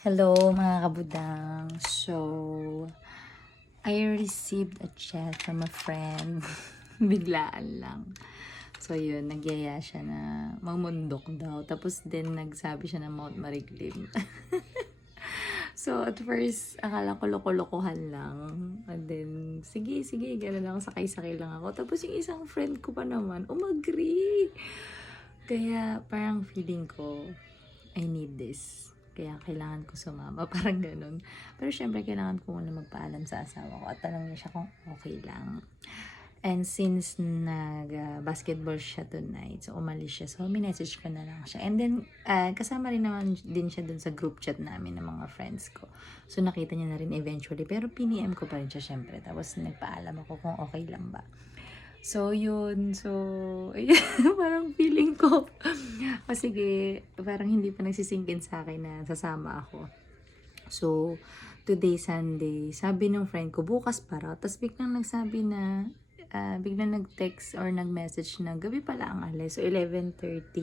Hello mga kabudang. So, I received a chat from a friend. Biglaan lang. So yun, nagyaya siya na mamundok daw. Tapos din nagsabi siya ng Mount Mariklim. So at first, akala ko loko-lokohan lang. And then, sige, gano'n lang, sakay-sakay lang ako. Tapos yung isang friend ko pa naman, umagree. Kaya parang feeling ko, I need this. Kaya kailangan ko sumama, parang ganun. Pero syempre, kailangan ko muna magpaalam sa asawa ko at tanongin siya kung okay lang. And since nag-basketball siya tonight, so umalis siya. So, minessage ko na lang siya. And then, kasama rin naman din siya dun sa group chat namin ng mga friends ko. So, nakita niya na rin eventually. Pero PNM ko pa rin siya syempre. Tapos, nagpaalam ako kung okay lang ba. So, yun. So, parang feeling ko, sige, parang hindi pa nagsisingkin sa akin na sasama ako. So, today, Sunday, sabi ng friend ko, bukas para. Tapos, biglang nagsabi na, biglang nag-text or nag-message na, gabi pala ang alis. So, 11:30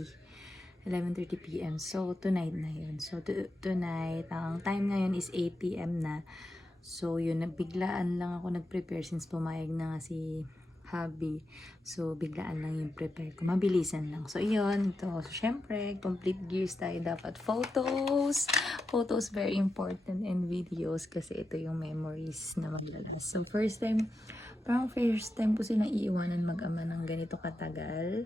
p.m. So, tonight na yun. So, tonight, ang time ngayon is 8 p.m. na. So, yun, nabiglaan lang ako nag-prepare since pumayag na nga si hubby. So, biglaan lang yung prepare ko. Mabilisan lang. So, yun. So, syempre, complete gears tayo. Dapat photos. Photos very important and videos kasi ito yung memories na maglalas. So, first time ko silang iiwanan mag-ama ng ganito katagal.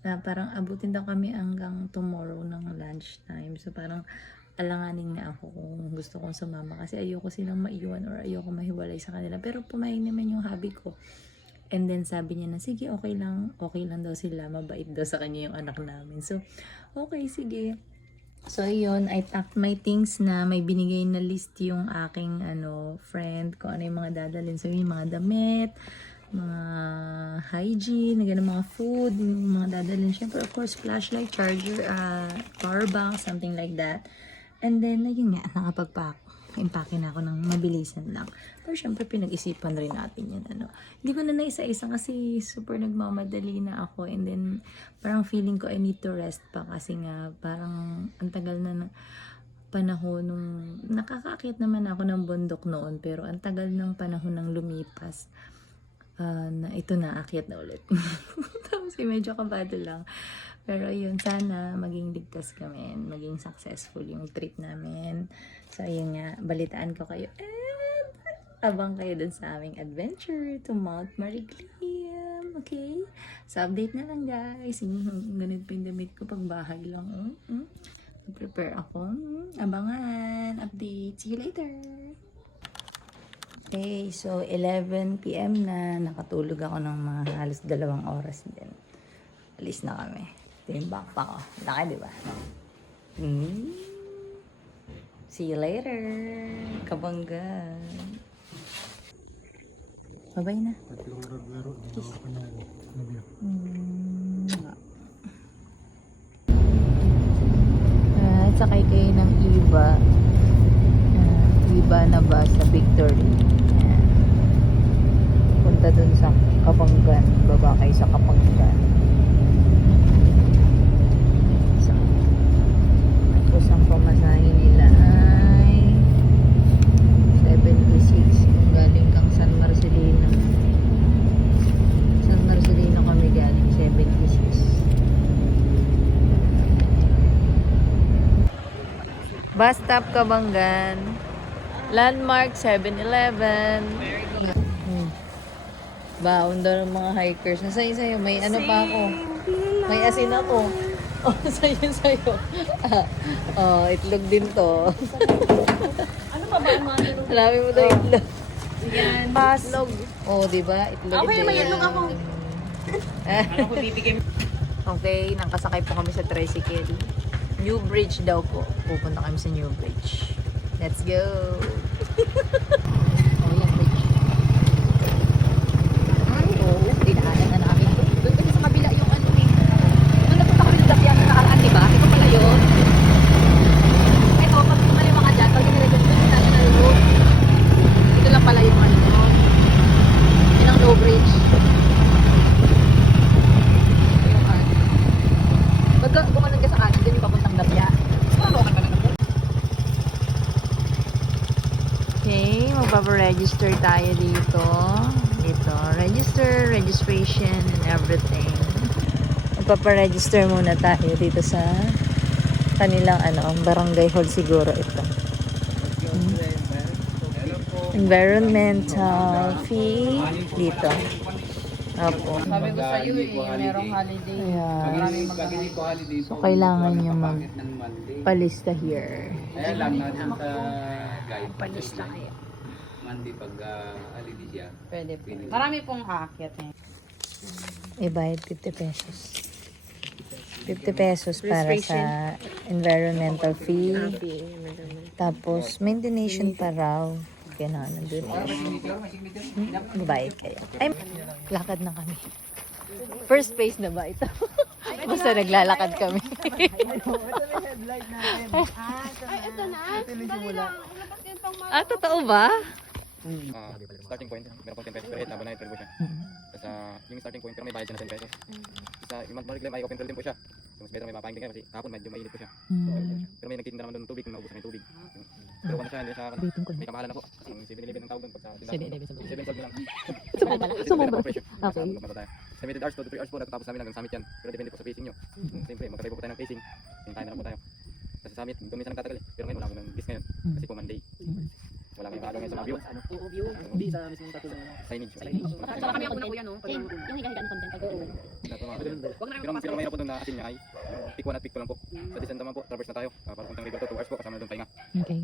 Na parang abutin daw kami hanggang tomorrow ng lunchtime. So, parang alanganin nga ako kung gusto kong sumama kasi ayoko silang maiwan or ayoko mahiwalay sa kanila. Pero pumayag naman yung hubby ko. And then sabi niya na, sige, okay lang daw sila, mabait daw sa kanya yung anak namin. So, okay, sige. So, yun, I packed my things na may binigay na list yung aking friend, kung ano yung mga dadalhin. So, yung mga damit, mga hygiene, mga food, yung mga dadalhin. Siyempre, of course, flashlight, charger, power bank, something like that. And then, yun nga, nakapag-impake na ako ng mabilisan lang. Pero syempre, pinag-isipan rin natin yun. Hindi ko na naisa-isa kasi super nagmamadali na ako. And then, parang feeling ko I need to rest pa kasi nga, parang ang tagal na panahon nung nakakaakyat naman ako ng bundok noon. Pero ang tagal ng panahon ng lumipas na ito na, akyat na ulit. Tapos medyo kabado lang. Pero yun, sana maging ligtas kami and maging successful yung trip namin. So, yun nga, balitaan ko kayo. And abang kayo dun sa aming adventure to Mount Mariklim. Okay? So, update na lang guys. Ganun pa yung damit ko pag bahay lang. Prepare ako. Abangan. Update. See you later. Okay, so 11 p.m. na. Nakatulog ako ng mga halos 2 oras din. Alis na kami. Ito yung backpack ko. Laki, di ba? See you later. Kabangga. Bye-bye na. Kiss. Sakay kayo ng iba. Iba na ba sa Victory? Punta dun sa Kapanggan. Baba kayo sa Kapanggan. Tapos ang pamasahin nila ay 76 kung galing kang San Marcelino. San Marcelino kami galing 76. Bus stop Kabanggan. Landmark 7-Eleven. Very good. Baon daw ng mga hikers. Sa'yo, may ano pa ako. May asin ako. Oh, sa'yo. Itlog din to. Ano pa ba ang mga nito? Alami mo daw itlog. Yan. Itlog. Oh, diba? Itlog Okay, din. may itlog ako. Ano ko bibigyan? Okay, nakasakay po kami sa tricycle. New Bridge daw po. Pupunta kami sa New Bridge. Let's go! Oh, yan, bridge. Oo, dinaanan na namin. Doon kasi sa kabila yung ano eh. Doon napunta kami ng Dapian na nakaraan, diba? Ito pala yun. Ito, pag mali mga dyan, pag diniragyan doon, dinaanan na road. Ito lang pala yung ano. Yun ang low bridge. Yung ano. Pagka gumanon ka sa kanan, doon yung papuntang Dapian. Parang local pa na. magpaparegister tayo dito. Ito, registration and everything. Magpaparegister muna tayo dito sa kanilang barangay hall siguro ito. Environmental fee dito. Opo. Sabi ko sa'yo merong holiday. Ayan. Pag hindi po holiday, So, kailangan nyo bakit ng Monday? magpalista here. Kaya lang natin sa guide. Palista kayo. Monday pag holiday siya. Pwede po. Marami pong aakyat eh. I-bayad 50 pesos. 50 pesos para sa environmental fee. Tapos, may donation pa raw. Gano'n, nandun. Bayad kayo. Ay, lakad na kami. First phase na ba ito? Basta naglalakad kami. Totoo ba? Starting point, meron pong 10 pesos per head, laban na per siya. Tapos yung starting point, pero may bayad siya na 10 pesos. Tapos yung monthly claim ay open trail din po siya. So mas better may papahinga kayo kasi kahapon medyo mainit po siya. Pero may nagtitinda naman doon ng tubig kung naubusan yung tubig. Pero kung na siya, hindi siya, may kamahalan ako. Yung 7-Eleven ang tawag doon pag sa 7 solve lang. Sumobra. Okay. Okay. Limited hours, 2 to 3 hours po, natatapos namin hanggang summit yan. Pero depende po sa pacing nyo. Siyempre, magkatay po tayo ng pacing. Hintayin na lang po tayo. Kasi summit, doon minsan nagtatagal eh. Pero ngayon wala akong bis ngayon. Kasi po Monday. Wala kami maaga ngayon sa mga view. View. Hindi sa mismong tatulungan. Signage. Saka kami ako na kuya no. Yung higa-higa ng content. Pero ang mahirap po doon na atin niya ay pick 1 at pick 2 lang po. Sa descent naman po, traverse na tayo. Para puntang river to 2 hours po, kasama na doon pahinga. Okay.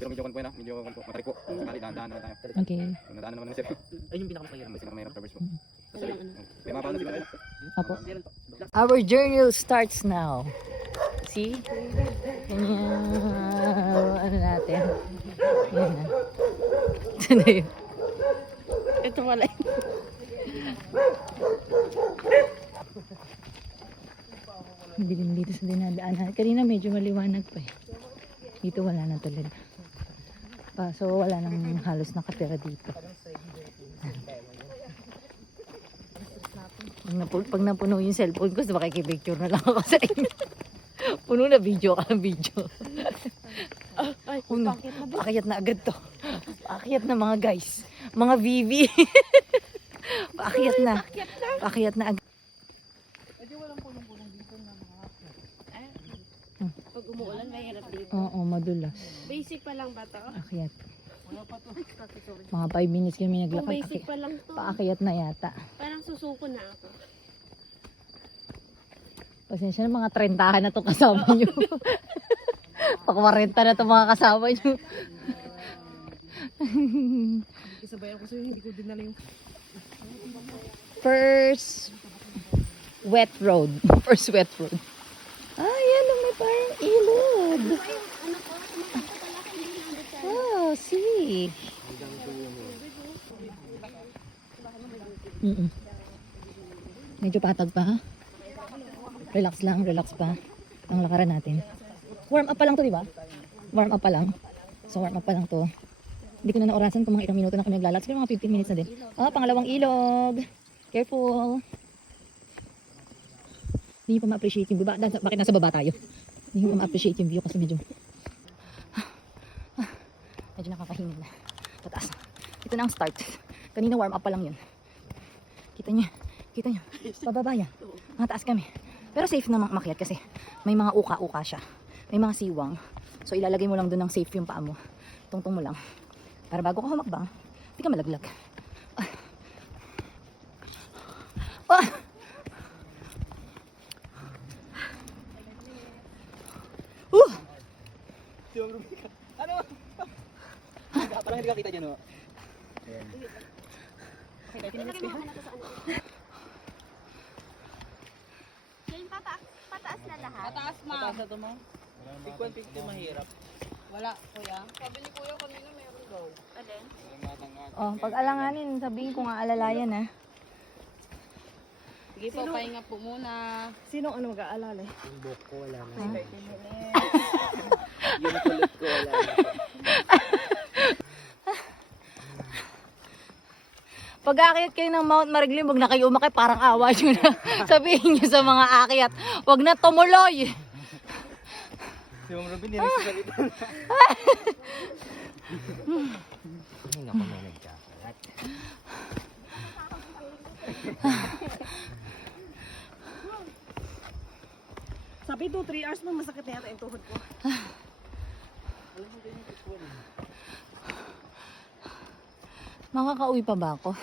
Pero medyo po na, medyo matarik po. Sakali, dahan-dahan naman tayo. Okay. Nadaan naman naman sir. Ayun yung pinakamahirap. Ang mahirap traverse po. May mga paano sila. Apo. Our journey starts now. See? Ano natin? Yan na. Ito na yun. Ito pala yun. Dilim dito sa dinadaanan. Kanina medyo maliwanag pa eh. Dito wala na talaga. So wala nang halos nakatira dito. Pag napuno yung cellphone ko, makikipicture na lang ako sa inyo. Puno na video ka ng video. Paakyat na agad to. Paakyat na mga guys. Mga VV. Paakyat na. Paakyat na agad. Pag umuulan, mahirap dito. Oo, madulas. Basic pa lang ba to? Akyat. Mga 5 minutes kami Kung naglakad. basic pa lang to, Paakyat na yata. parang susuko na ako. Pasensya na, mga 30 na itong kasama nyo. Pag 40 na itong mga kasama nyo. Sabayan ko sa'yo, hindi ko dinala yung First wet road. First wet road. Yan, may parang ilog. Oh, see. Medyo patag pa, ha? Relax lang, relax pa. Ang lakaran natin. Warm up pa lang to, di ba? Warm up pa lang. So, warm up pa lang to. Hindi ko na naorasan kung mga ilang minuto na kami naglalakad. Siguro mga 15 minutes na din. Pangalawang ilog. Careful. Hindi nyo pa ma-appreciate yung view. Bakit nasa baba tayo? Hindi nyo pa ma-appreciate yung view kasi medyo nakakahingin na. Pataas. Ito na ang start. Kanina warm up pa lang yun. Kita nyo. Kita nyo. Pababa yan. Mataas kami. Pero safe na makyat kasi may mga uka-uka siya. May mga siwang. So ilalagay mo lang doon ng safe yung paa mo. Tungtong mo lang. Para bago ka humakbang, hindi ka malaglag. Parang hindi ka kita dyan, no? Yung pataas na lahat. Pataas ma. Pataas na to mo? 50 mahirap. Wala, kuya. Sabi ni kuya kanina meron daw. Alin? Pag alanganin, sabihin ko nga alalayan, ha? Sige po, pahinga po muna. Sino ano mag-aalala? Yung buhok ko wala na. Huh? Yung kulit ko wala na. Pag aakyat kayo ng Mount Mariglim, wag na kayo umakay, parang awa nyo na. Sabihin nyo sa mga aakyat, wag na tumuloy. Si Ma'am Robin, hindi nagsasalita. Hindi na kami nagkakalat. Sabi 2-3 hours mo, masakit na yata yung tuhod ko. Makakauwi pa ba ako?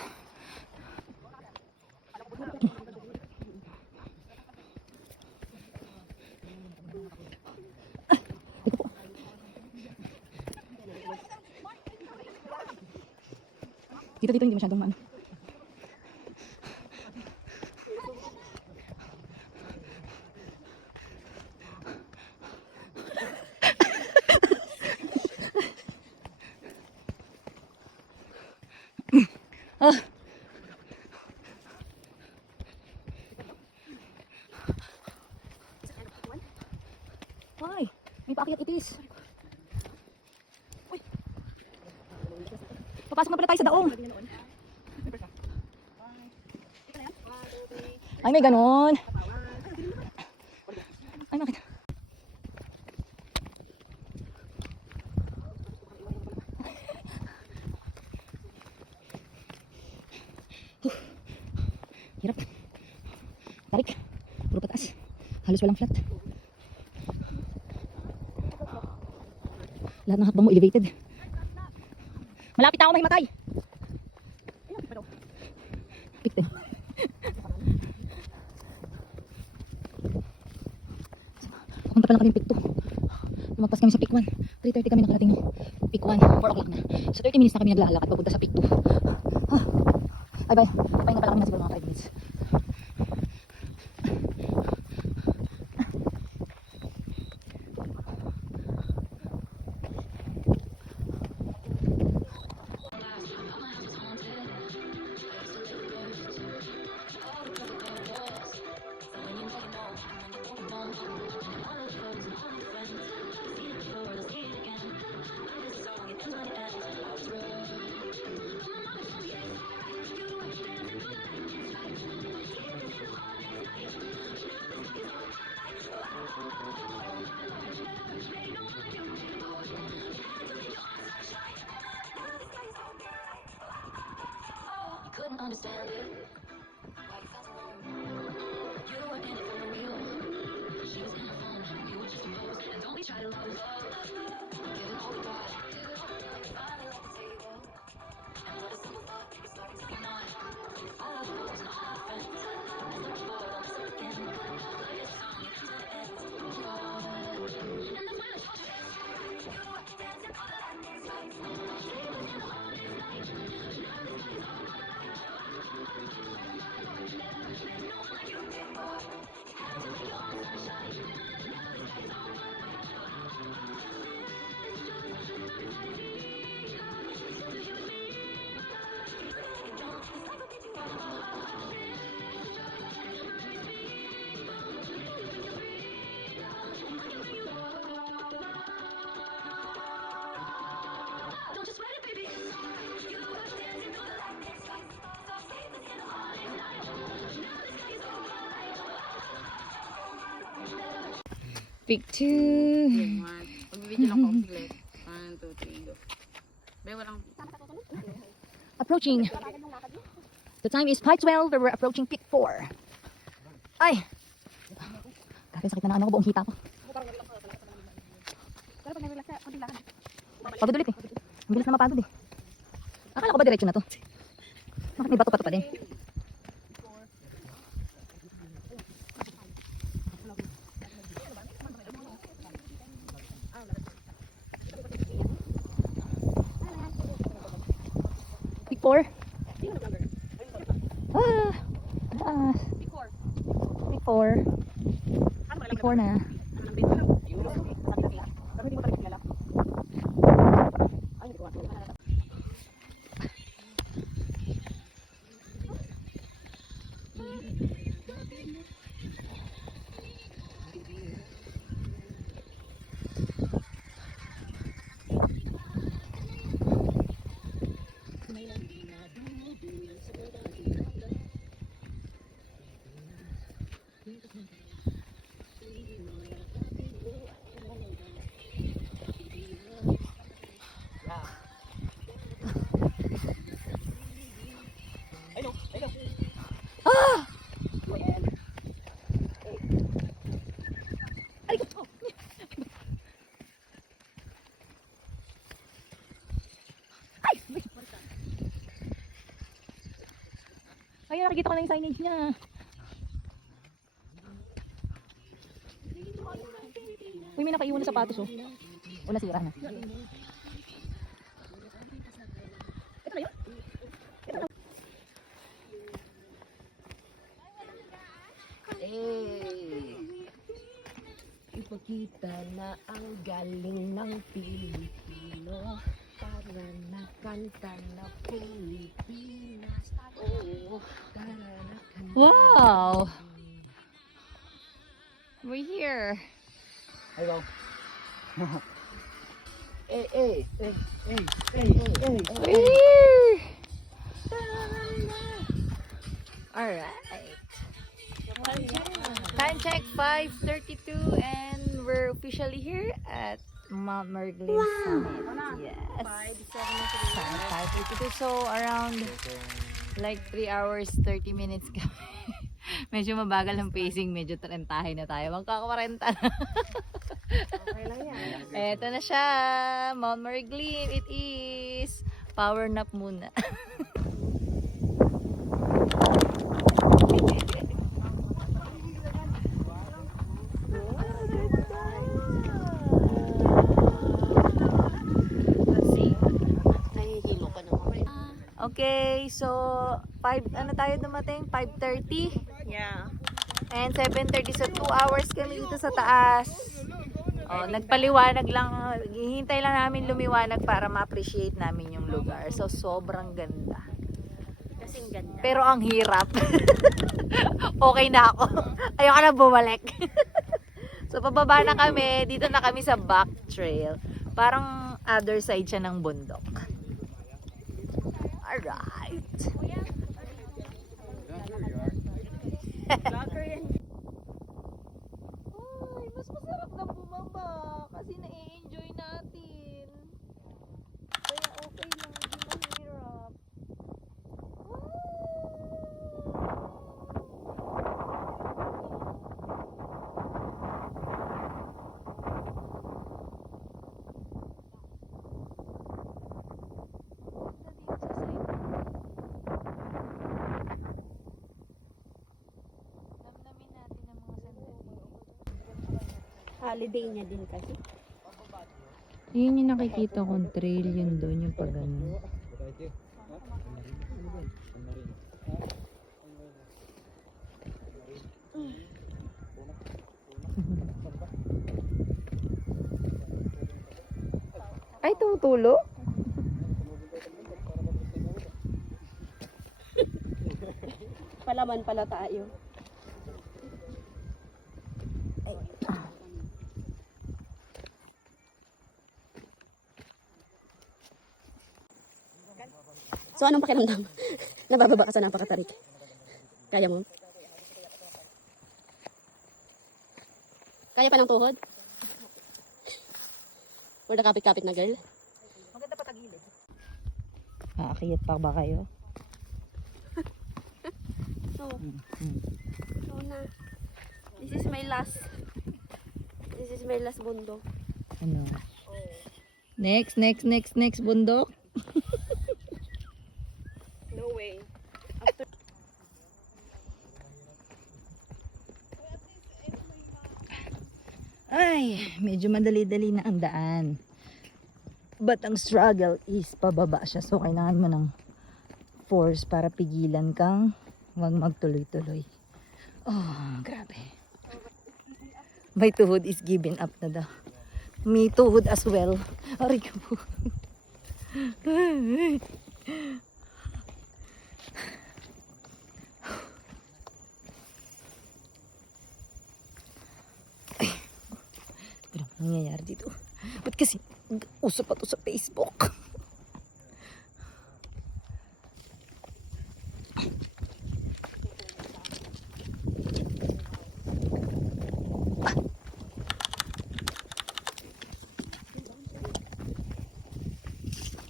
Dito hindi masyadong maano. Ah. Ay, may paakyat itis. Uy. Papasok na pala tayo sa daong. Ay, may ganon. Ay, bakit? Hirap. Tarik. Puro pataas. Halos walang flat. Lahat ng hakbang mo elevated. Malapit na ako mahimatay. Pick 10. Papunta pa lang kami pick 2. Lumagpas kami sa pick 1. 3:30 kami nakarating ng pick 1. 4 o'clock na. So 30 minutes na kami naglalakad papunta sa pick 2. Ay bye. Pahinga pa lang kami na siguro mga 5 minutes. Couldn't understand it. Why you felt alone? You were in it for real. She was in the fun. You were just a rose. And don't be trying to love. Give it all we got. Finally left the table. And what a simple thought. It's starting to be mine. All of the rules and all the fence. And the boy on this again. Play a song and come to the end. And the final touch. You were dancing all the lightning lights. Stay within the holidays night. Don't just wait it, baby. You were dancing through the lightning strikes. So stay within the holidays night. Now the sky is over. Pick 2. Magbibideo lang ako saglit. 1, 2, 3, go. Be, walang... Approaching. The time is 5:12. We're approaching pick 4. Ay! Grabe, sakit na ano ko. Buong hita ko. Pagod ulit eh. Ang bilis na mapagod eh. Akala ko ba diretso na to? Bakit may bato-bato pa din? Pick 4. Pick 4. Pick 4 na. Ayun, nakikita ko na yung signage niya. Uy, may nakaiwan na sapatos oh. O nasira na. Ito na yun? Ipakita na ang galing ng Pilipino para nakanta na Pilipinas. Oo, para nakanta. Wow! We're here. Hello. We're here! Alright. Time check 5:32 and we're officially here at Mount Mergulin Summit. Yes. 5:32. So around like 3 hours 30 minutes kami. Medyo mabagal ang pacing, medyo tarentahin na tayo. Magkaka-40 na. Okay lang yan. Eto na siya, Mount Mergulin. It is power nap muna. Let's see. Nahihilo ka naman. Okay, so 5 ano tayo dumating? 5:30 Yeah. and 7:30, so 2 hours kami dito sa taas. Oh, nagpaliwanag lang, hihintay lang namin lumiwanag para ma-appreciate namin yung lugar. So sobrang ganda. Kasing ganda. Pero ang hirap. Okay na ako. Ayoko na bumalik. So pababa na kami, dito na kami sa back trail. Parang other side siya ng bundok. Alright. Vlogger yan. Ay, mas masarap na bumaba kasi na-enjoy natin. Kaya okay lang, hindi mahirap. Damdamin natin ang mga sandali. Holiday niya din kasi. Yun yung nakikita kong trail, yun doon, yung pag ano. Ay, tumutulo? Palaman pala tayo. So anong pakiramdam? Nabababa ka sa napakatarik. Kaya mo? Kaya pa ng tuhod? Or nakapit-kapit na girl? Maganda pa tagilid. Aakiyat pa ba kayo? So, so na. This is my last. This is my last bundok. Ano? Next bundok. No way. Ay, medyo madali-dali na ang daan. But ang struggle is pababa siya. So, kailangan mo ng force para pigilan kang wag magtuloy-tuloy. Oh, grabe. My tuhod is giving up na daw. Me tuhod as well. Aray ko po. Ano nangyayari dito? Ba't kasi usap pa to sa Facebook?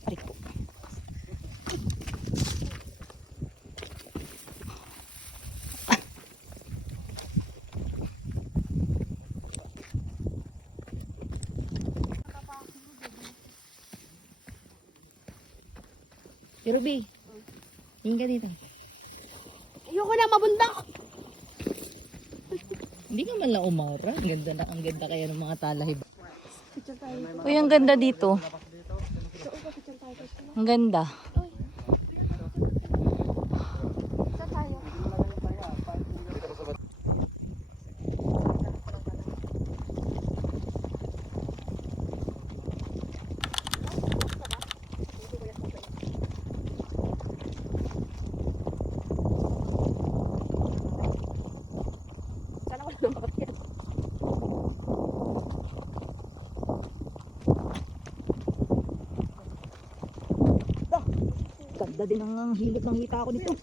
Aray ko po. Ruby, tingin ka dito. Ayoko na mabundak. Hindi ka man lang umara. Ang ganda kaya ng mga talahib. Uy, ang ganda dito. Ang ganda. Isa tayo. Sana wala nang bakit. Ganda din ang hilot ng hita ko dito.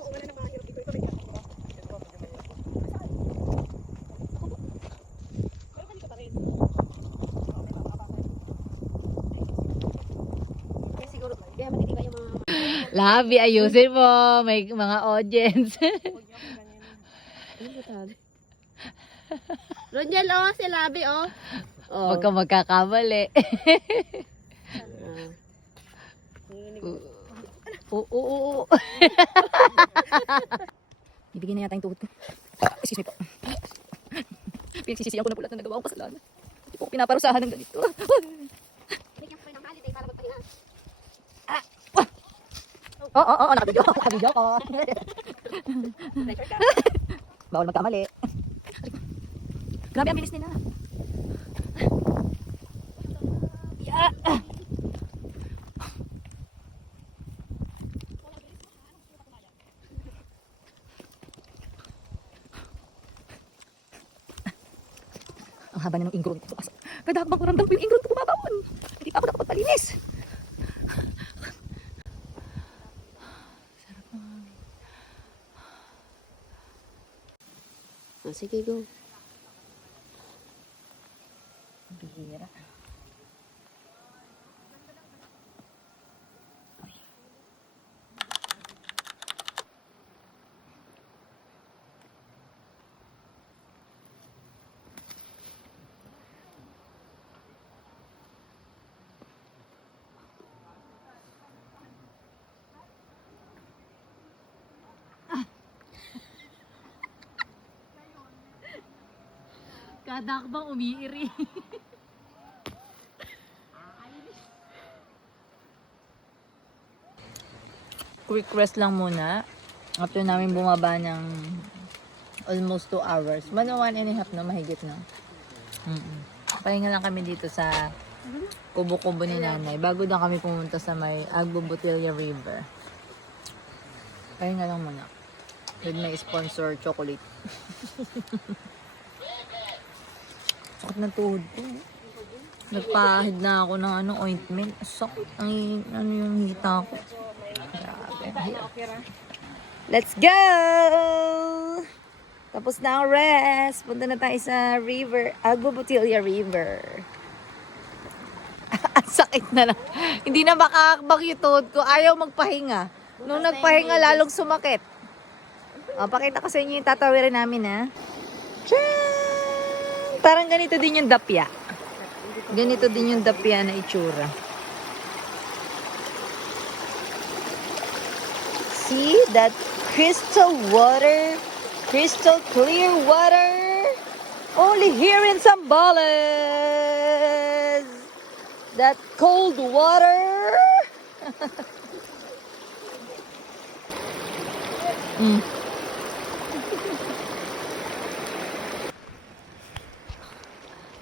Kaya siguro, kaya matitiga yung mga... Labi, ayusin mo. May mga audience. Ronjel, oh, si Labi, oh. Oh. Huwag ka magkakamali. Oo. Ibigay na yata yung tuhod ko. Excuse me po. Pinagsisisiyan ko na po lahat na nagawa kong kasalanan. Hindi po ako pinaparusahan ng ganito. Bigyan ko kayo ng holiday para magpahinga. Oo, nakabidyo ko. Bawal magkamali. Grabe ang bilis nila. Yeah. Ang haba na ng ingron ko. Kada habang ramdam ko yung ingron ko bumabaon. Hindi pa ako nakapagpalinis. Oh, sige, go. Bihira. Kada bang umiiri. Quick rest lang muna. After namin bumaba ng almost 2 hours. 1.5 na mahigit na. Pahinga lang kami dito sa kubo-kubo ni nanay. Bago na kami pumunta sa may Agbo Botelya River. Pahinga lang muna. With my sponsor chocolate. Sakit na tuhod ko. Nagpahid na ako ng ointment. Sakit. Ang yung hita ko. Grabe. Let's go! Tapos na ang rest. Punta na tayo sa river. Agbo Botelya River. Ang sakit na lang. Hindi na makakakbak yung tuhod ko. Ayaw magpahinga. Nung nagpahinga, lalong sumakit. O, pakita ko sa inyo yung tatawirin namin, ha? Tiyaan! Parang ganito din yung dapya. Ganito din yung dapya na itsura. See that crystal water? Crystal clear water? Only here in Zambales. That cold water?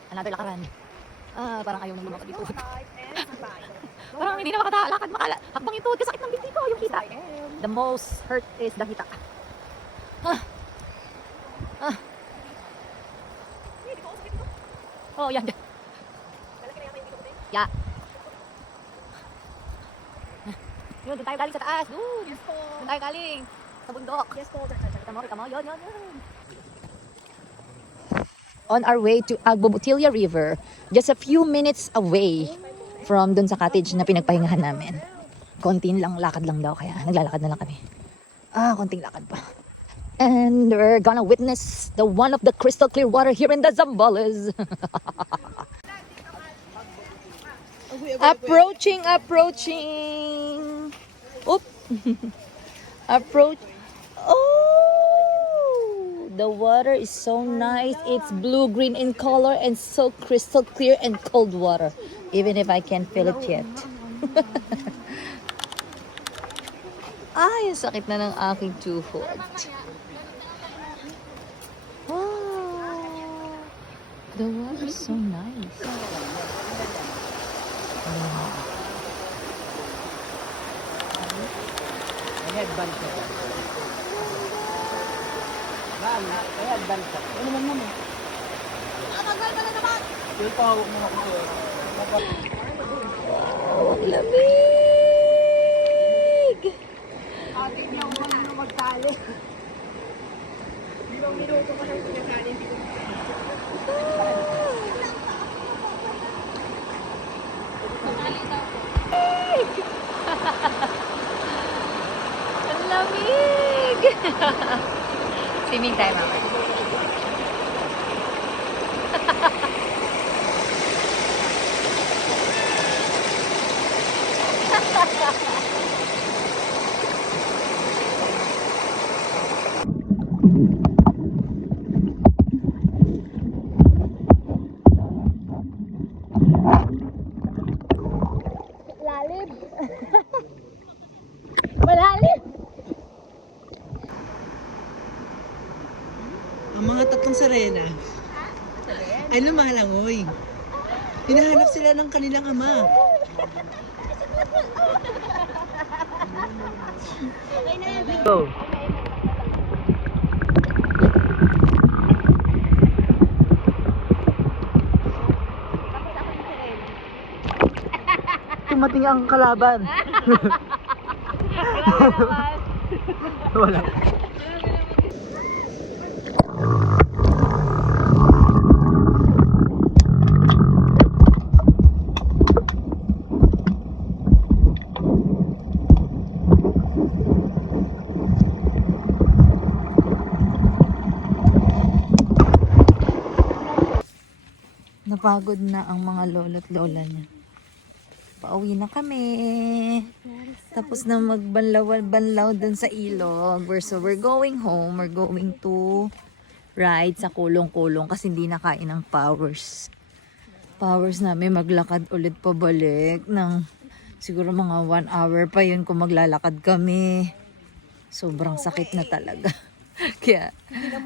Another lakaran. Parang ayaw nang lumakad dito. Parang hindi na makatalakad. Hakbang yung tuhod. Kasakit ng binti ko. Yung hita. The most hurt is the hita. Oh, yan. Yeah. Yun, doon tayo galing sa taas. Doon tayo galing. Sa bundok. Yes, po. Kita mo. Yun. On our way to Agbo Botelya River, just a few minutes away from dun sa cottage na pinagpahingahan namin. Konting lang lakad lang daw, kaya naglalakad na lang kami. Konting lakad pa. And we're gonna witness the one of the crystal clear water here in the Zambales. Approaching. Oop. Approach. Oh! The water is so nice. It's blue-green in color and so crystal clear and cold water. Even if I can't feel it yet. Ay, ang sakit na ng aking tuhod. Wow. The water is so nice. Headband ka. Ma'am, headband ka. Ano naman naman? Yung pahawak mo ako. Lamig! Ang lamig! Swimming time naman. Lalim! Malalim! Ang mga tatlong sirena ay lumalangoy. Hinahanap sila ng kanilang ama. Go. Tumating ang kalaban. Wala. Napagod na ang mga lolo't lola niya. Pauwi na kami. Tapos na magbanlaw dun sa ilog. So we're going home. We're going to ride sa kulong-kulong kasi hindi nakain ng powers. Powers namin maglakad ulit pabalik ng siguro mga 1 hour pa yun kung maglalakad kami. Sobrang sakit na talaga. Kaya,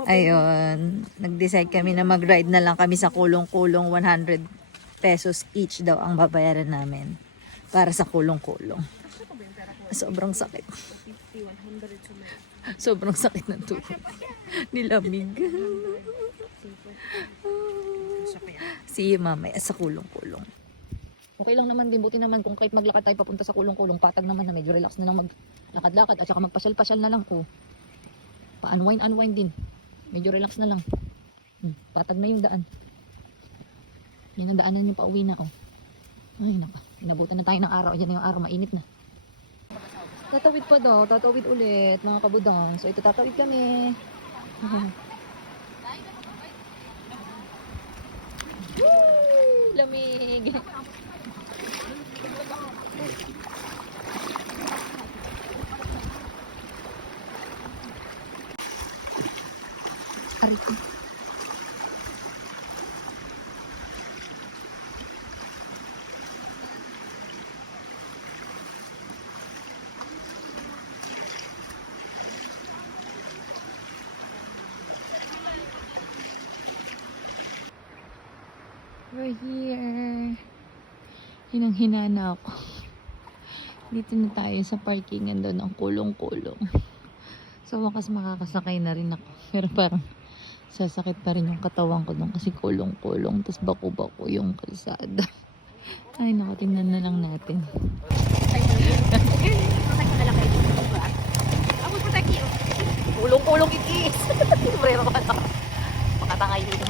ayun, nag-decide kami na mag-ride na lang kami sa kulong-kulong. 100 pesos each daw ang babayaran namin para sa kulong-kulong. Sobrang sakit. Sobrang sakit ng tuhod. Nilamig. See you mamaya sa kulong-kulong. Okay lang naman din, buti naman kung kahit maglakad tayo papunta sa kulong-kulong, patag naman na medyo relax na lang maglakad-lakad at saka magpasyal-pasyal na lang. Pa-unwind din. Medyo relax na lang. Patag na yung daan. Yan ang daanan yung pauwi na. Ay, naka. Inabutan na tayo ng araw. Ayan na yung araw. Mainit na. Tatawid pa daw. Tatawid ulit, mga kabudang. So, ito tatawid kami. Woo! Lamig. Arito. We're here. Hinang-hina na ako. Dito na tayo sa parkingan doon ang kulong-kulong. So wakas makakasakay na rin ako. Pero parang sasakit pa rin yung katawan ko doon kasi kulong-kulong. Tapos bako-bako yung kalsada. Ay naku, tingnan na lang natin. Kulong-kulong ikis. Pero makatangay dito.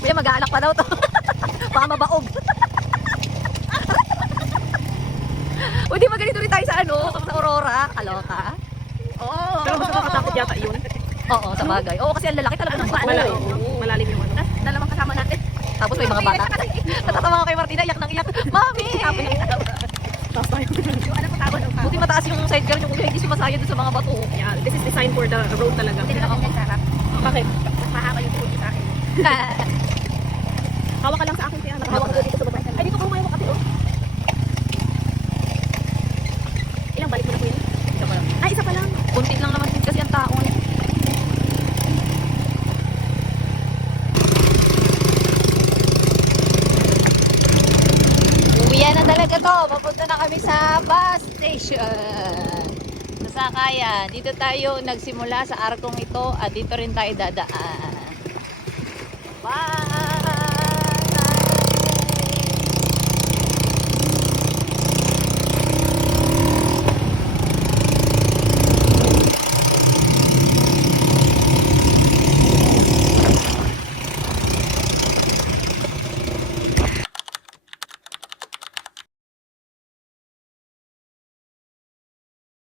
May mag-aalak pa daw to. Baka mabaog. O di maganito rin tayo sa sa Aurora. Kaloka. Oo. Pero mas nakakatakot yata yun. Oo, sa bagay. Oo, kasi ang lalaki talaga ng paano. Malalim yung ano. Dalawang kasama natin. Tapos may mga bata. Natatawa ko kay Martina, iyak nang iyak. Mami! Tapos tayo. Yung anak ko mataas yung sidecar yung kuya, hindi sumasaya doon sa mga bato. Yeah, this is designed for the road talaga. Hindi na ako sarap. Bakit? Mahaba yung tuhod sa akin. Hawak ka lang sa akin, kaya nakahawak ka dito sa baba. Ay, dito ko humawak ate, oh. Ilang balik mo na kuya? Isa pa lang. Ay, isa pa lang. Kunti lang naman din kasi ang tao. Uwian na talaga to. Papunta na kami sa bus station. Sa Sakayan. Dito tayo nagsimula sa arkong ito at dito rin tayo dadaan.